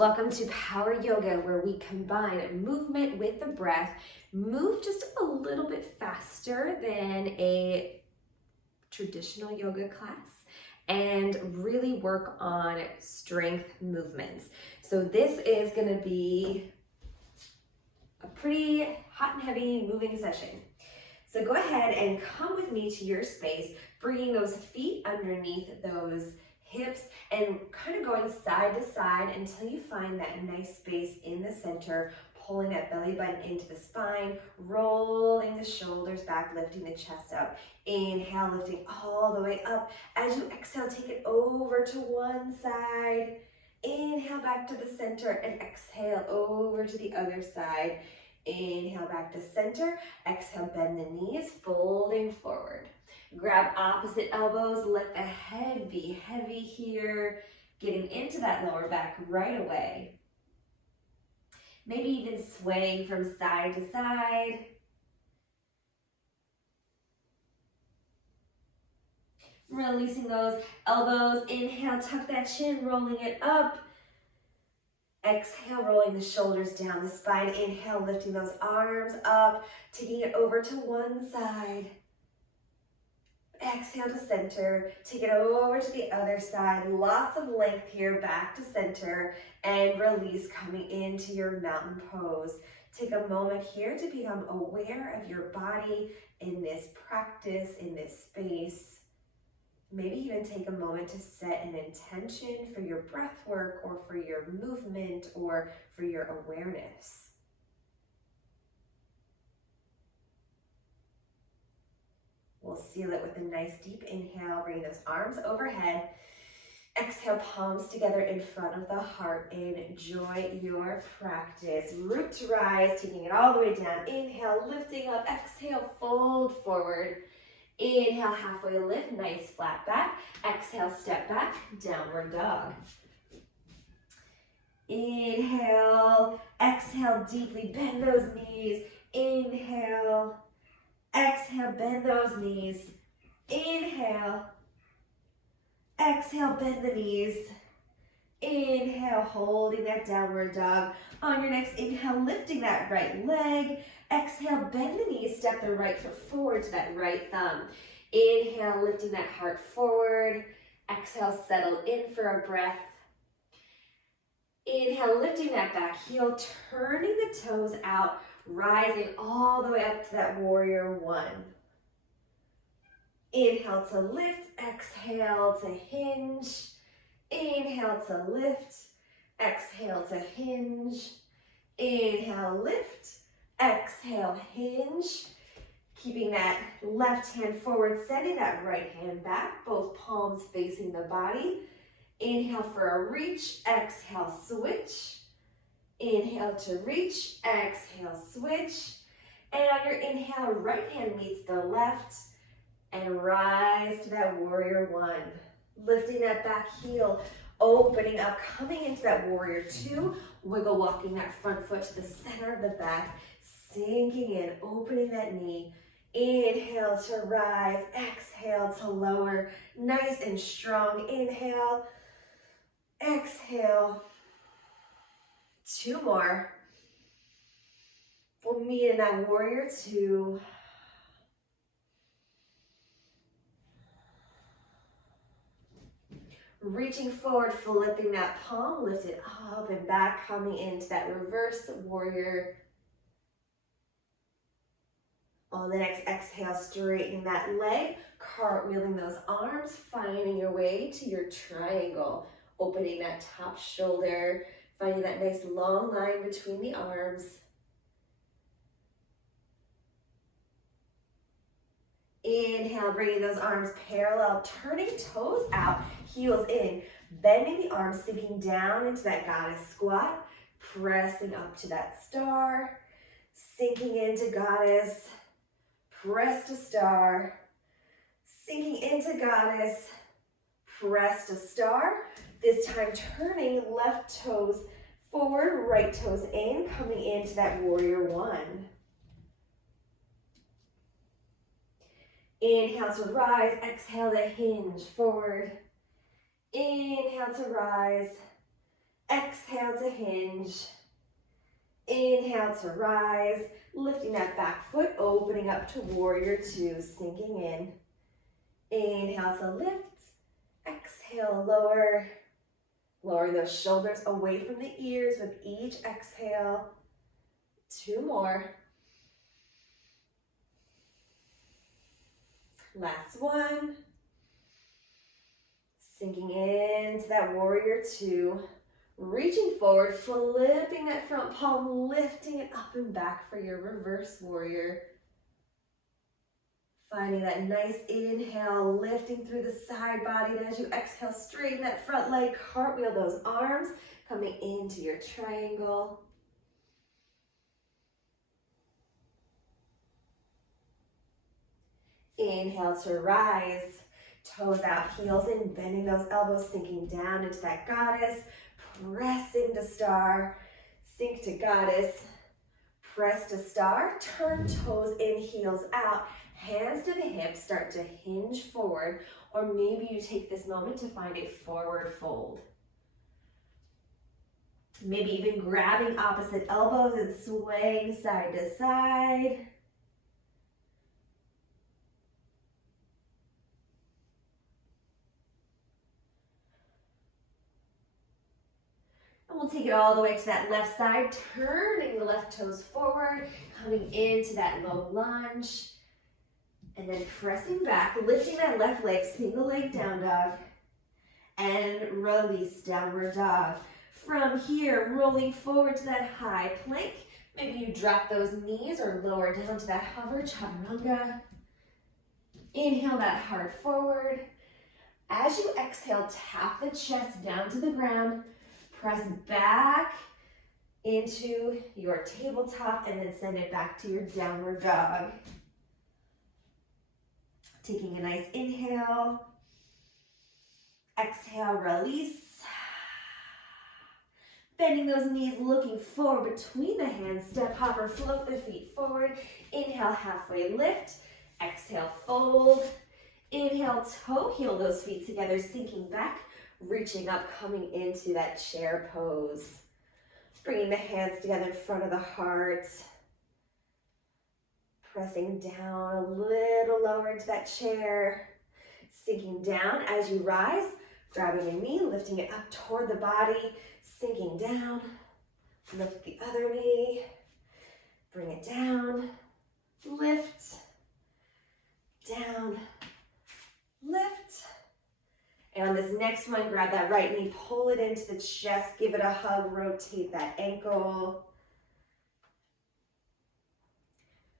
Welcome to Power Yoga, where we combine movement with the breath, move just a little bit faster than a traditional yoga class, and really work on strength movements. So this is going to be a pretty hot and heavy moving session. So go ahead and come with me to your space, bringing those feet underneath those hips and kind of going side to side until you find that nice space in the center, pulling that belly button into the spine, rolling the shoulders back, lifting the chest up. Inhale, lifting all the way up. As you exhale, take it over to one side. Inhale back to the center and exhale over to the other side. Inhale back to center. Exhale, bend the knees, folding forward. Grab opposite elbows, let the head be heavy here, getting into that lower back right away. Maybe even swaying from side to side. Releasing those elbows. Inhale, tuck that chin, rolling it up. Exhale, rolling the shoulders down the spine. Inhale, lifting those arms up, taking it over to one side. Exhale to center, take it over to the other side. Lots of length here, back to center, and release, coming into your mountain pose. Take a moment here to become aware of your body in this practice, in this space. Maybe even take a moment to set an intention for your breath work or for your movement or for your awareness. We'll seal it with a nice deep inhale, bringing those arms overhead. Exhale, palms together in front of the heart. Enjoy your practice. Root to rise, taking it all the way down. Inhale, lifting up. Exhale, fold forward. Inhale, halfway lift, nice flat back. Exhale, step back, downward dog. Inhale, exhale, deeply bend those knees. Inhale, exhale, bend those knees. Inhale, exhale, bend the knees. Inhale, holding that downward dog. On your next inhale, lifting that right leg. Exhale, bend the knees, step the right foot forward to that right thumb. Inhale, lifting that heart forward. Exhale, settle in for a breath. Inhale, lifting that back heel, turning the toes out, rising all the way up to that warrior one. Inhale to lift, exhale to hinge. Inhale to lift, exhale to hinge. Inhale, lift, exhale, hinge. Keeping that left hand forward, sending that right hand back, both palms facing the body. Inhale for a reach, exhale, switch. Inhale to reach, exhale, switch. And on your inhale, right hand meets the left and rise to that warrior one. Lifting that back heel, opening up, coming into that warrior two. Wiggle walking that front foot to the center of the back, sinking in, opening that knee. Inhale to rise, exhale to lower, nice and strong. Inhale, exhale. Two more. We'll meet in that warrior two. Reaching forward, flipping that palm, lift it up and back, coming into that reverse warrior. On the next exhale, straightening that leg, cartwheeling those arms, finding your way to your triangle, opening that top shoulder, finding that nice long line between the arms. Inhale, bringing those arms parallel, turning toes out, heels in, bending the arms, sinking down into that goddess squat, pressing up to that star, sinking into goddess, press to star, sinking into goddess, press to star. This time turning left toes forward, right toes in, coming into that warrior one. Inhale to rise, exhale to hinge forward. Inhale to rise, Exhale to hinge. Inhale to rise, lifting that back foot, opening up to warrior two, sinking in. Inhale to lift, exhale, lower. Lowering those shoulders away from the ears with each exhale. Two more. Last one. Sinking into that warrior two. Reaching forward, flipping that front palm, lifting it up and back for your reverse warrior. Finding that nice inhale, lifting through the side body. And as you exhale, straighten that front leg, cartwheel those arms, coming into your triangle. Inhale to rise, toes out, heels in, bending those elbows, sinking down into that goddess, pressing to star, sink to goddess, press to star, turn toes in, heels out, hands to the hips, start to hinge forward, or maybe you take this moment to find a forward fold. Maybe even grabbing opposite elbows and swaying side to side. And we'll take it all the way to that left side, turning the left toes forward, coming into that low lunge, and then pressing back, lifting that left leg, single leg down dog, and release, downward dog. From here, rolling forward to that high plank. Maybe you drop those knees or lower down to that hover, chaturanga. Inhale that heart forward. As you exhale, tap the chest down to the ground. Press back into your tabletop and then send it back to your downward dog. Taking a nice inhale. Exhale, release. Bending those knees, looking forward between the hands. Step hopper, float the feet forward. Inhale, halfway lift. Exhale, fold. Inhale, toe heel those feet together, sinking back. Reaching up, coming into that chair pose. Bringing the hands together in front of the heart. Pressing down a little lower into that chair. Sinking down as you rise. Grabbing a knee, lifting it up toward the body. Sinking down. Lift the other knee. Bring it down. Lift. Down. Lift. And on this next one, grab that right knee, pull it into the chest, give it a hug, rotate that ankle.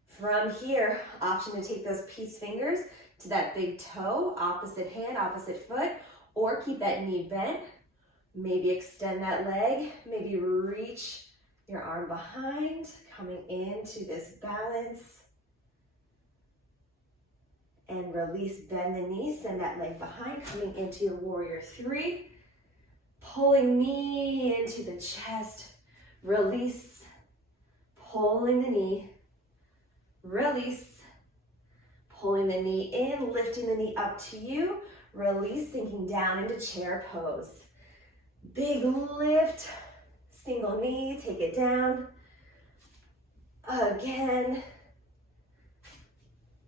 From here, option to take those peace fingers to that big toe, opposite hand, opposite foot, or keep that knee bent. Maybe extend that leg, maybe reach your arm behind, coming into this balance. And release, bend the knee, send that leg behind, coming into your warrior three. Pulling knee into the chest, release, pulling the knee, release, pulling the knee in, lifting the knee up to you, release, sinking down into chair pose. Big lift, single knee, take it down. Again.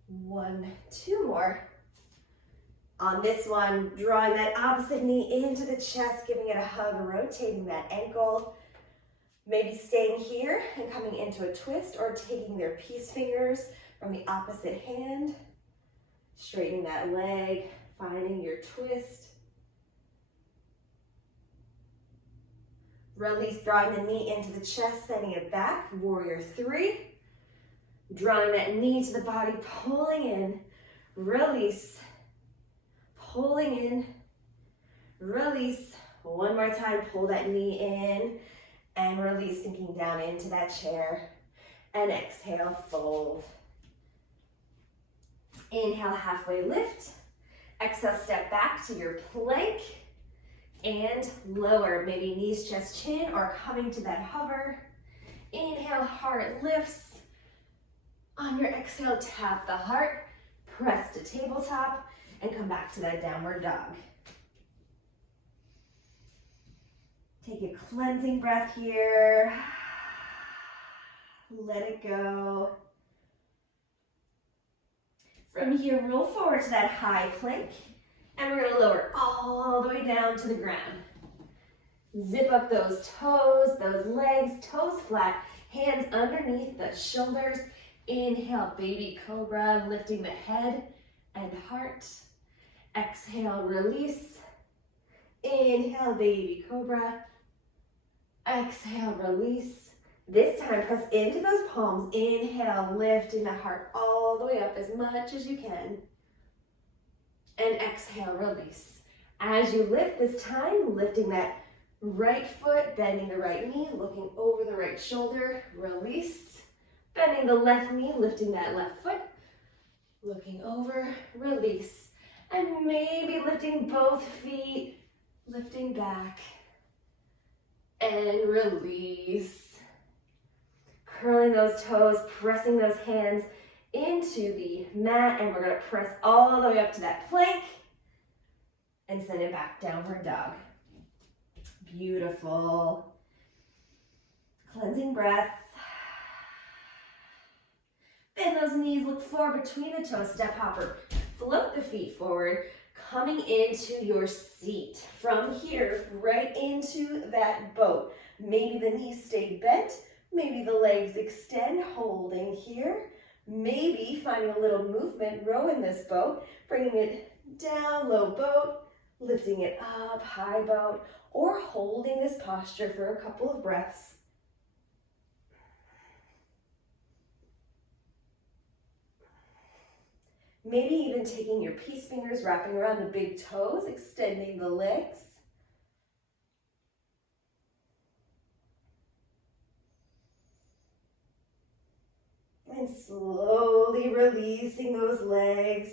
One, two more. On this one, drawing that opposite knee into the chest, giving it a hug, rotating that ankle. Maybe staying here and coming into a twist, or taking their peace fingers from the opposite hand, straightening that leg, finding your twist. Release, drawing the knee into the chest, sending it back, warrior three. Drawing that knee to the body, pulling in, release, pulling in, release. One more time, pull that knee in and release, sinking down into that chair. And exhale, fold. Inhale, halfway lift. Exhale, step back to your plank and lower. Maybe knees, chest, chin, or coming to that hover. Inhale, heart lifts. On your exhale, tap the heart, press to tabletop, and come back to that downward dog. Take a cleansing breath here. Let it go. From here, roll forward to that high plank, and we're gonna lower all the way down to the ground. Zip up those toes, those legs, toes flat, hands underneath the shoulders. Inhale, baby cobra, lifting the head and heart. Exhale, release. Inhale, baby cobra. Exhale, release. This time, press into those palms. Inhale, lifting the heart all the way up as much as you can. And exhale, release. As you lift this time, lifting that right foot, bending the right knee, looking over the right shoulder, release. Bending the left knee, lifting that left foot, looking over, release. And maybe lifting both feet, lifting back, and release. Curling those toes, pressing those hands into the mat, and we're gonna press all the way up to that plank and send it back, downward dog. Beautiful. Cleansing breath. Bend those knees, look forward between the toes, step hopper. Float the feet forward, coming into your seat. From here, right into that boat. Maybe the knees stay bent, maybe the legs extend, holding here. Maybe finding a little movement, rowing this boat, bringing it down, low boat, lifting it up, high boat, or holding this posture for a couple of breaths. Maybe even taking your peace fingers, wrapping around the big toes, extending the legs. And slowly releasing those legs,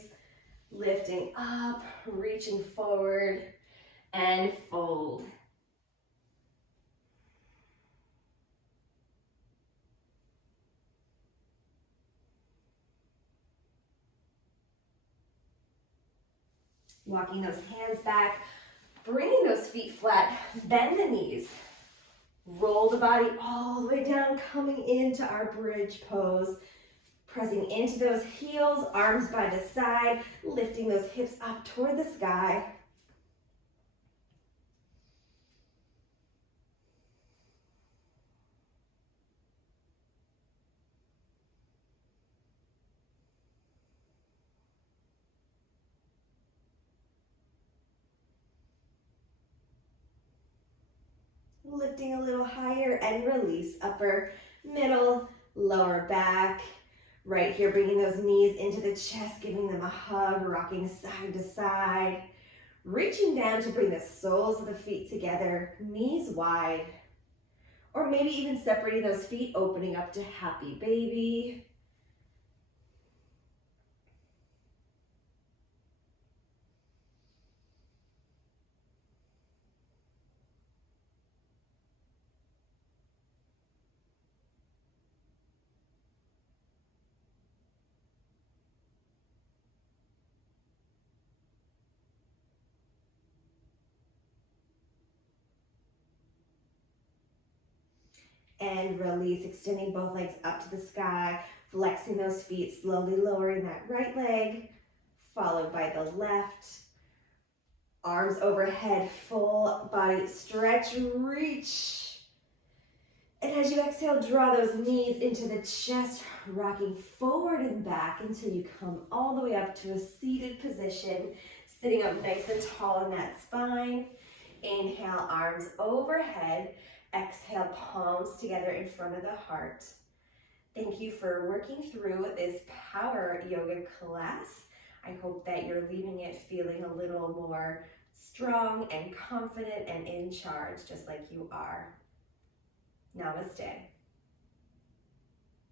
lifting up, reaching forward, and fold. Walking those hands back, bringing those feet flat, bend the knees, roll the body all the way down, coming into our bridge pose, pressing into those heels, arms by the side, lifting those hips up toward the sky. Lifting a little higher and release, upper, middle, lower back. Right here, bringing those knees into the chest, giving them a hug, rocking side to side. Reaching down to bring the soles of the feet together, knees wide. Or maybe even separating those feet, opening up to happy baby. And release, extending both legs up to the sky, flexing those feet, slowly lowering that right leg, followed by the left. Arms overhead, full body stretch, reach. And as you exhale, draw those knees into the chest, rocking forward and back until you come all the way up to a seated position, sitting up nice and tall in that spine. Inhale, arms overhead. Exhale, palms together in front of the heart. Thank you for working through this power yoga class. I hope that you're leaving it feeling a little more strong and confident and in charge, just like you are. Namaste.